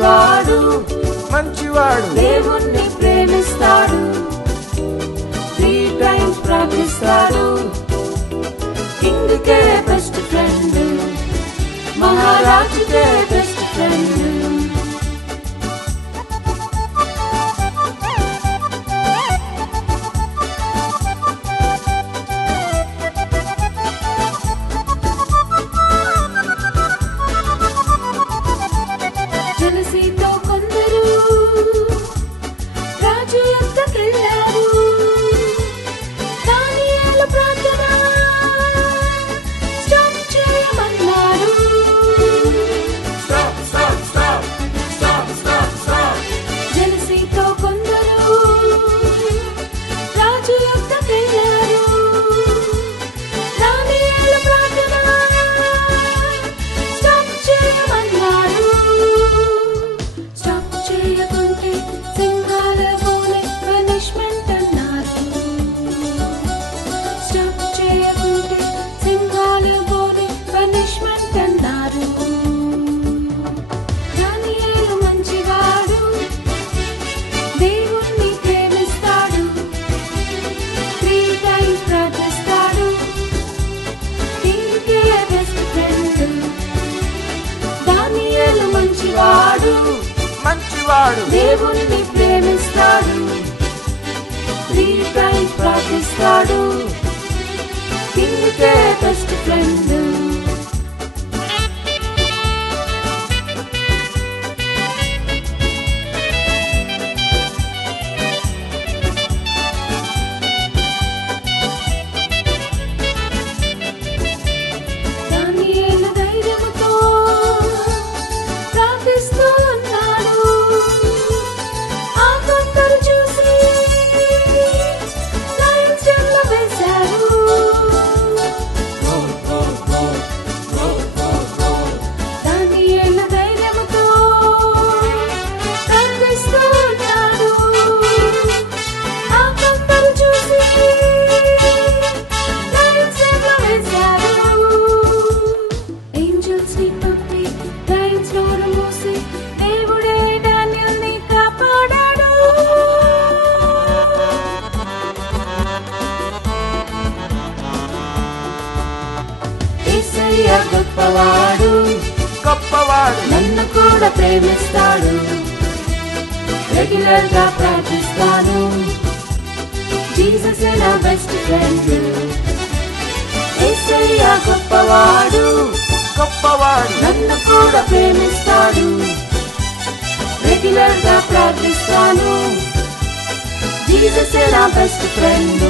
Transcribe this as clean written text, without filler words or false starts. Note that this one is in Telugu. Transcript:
మంచివాడు మంచివాడు దేవుణ్ణి ప్రేమిస్తాడు 3 times ప్రార్థిస్తాడు కింగ్కే బెస్ట్ ఫ్రెండ్ మహారాజుకే బెస్ట్ ఫ్రెండ్ జలసీతో కొందరు రాజు యొద్దకెళ్ళారు దానియేలు ప్రార్థన స్టాప్ చేయమన్నాడు జలసీతో కొందరు రాజు యొద్దకెళ్ళారు దానియేలు ప్రార్థన స్టాప్ చేయమన్నాడు స్టాప్ చేయకుంటే సింహాల బోలే పనిష్మెంట్ అన్నారు స్టాప్ చేయకుంటే సింహాల బోలే పనిష్మెంట్ అన్నారు దానియేలు మంచివాడు దేవుణ్ణి ప్రేమిస్తాడు 3 times ప్రార్థిస్తాడు కింగ్కే బెస్ట్ ఫ్రెండ్ దానియేలు మంచివాడు మంచివాడు దేవుణ్ణి ప్రేమిస్తాడు 3 times ప్రార్థిస్తాడు కింగ్కే బెస్ట్ ఫ్రెండ్ దానియేలు ధైర్యముతో ప్రార్థిస్తూ ఉన్నాడు ఆ కొందరు చూసి లయన్స్ డెన్లో వేశారు దానియేలు ధైర్యముతో ప్రార్థిస్తూ ఉన్నాడు ఆ కొందరు చూసి లయన్స్ డెన్లో వేశారు ఏంజల్స్ ని పంపి లయన్స్ నోరు మూసి దేవుడే డానియల్ని కాపాడాడు యేసయ్య గొప్పవాడు గొప్పవాడు నన్ను కూడా ప్రేమిస్తాడు రెగ్యులర్ గా ప్రార్థిస్తాను జీసస్ నా బెస్ట్ ఫ్రెండ్ యేసయ్య గొప్పవాడు గొప్పవాడు నన్ను కూడా ప్రేమిస్తాడు రెగ్యులర్ గా ప్రార్థిస్తాను జీసస్ నా బెస్ట్ ఫ్రెండ్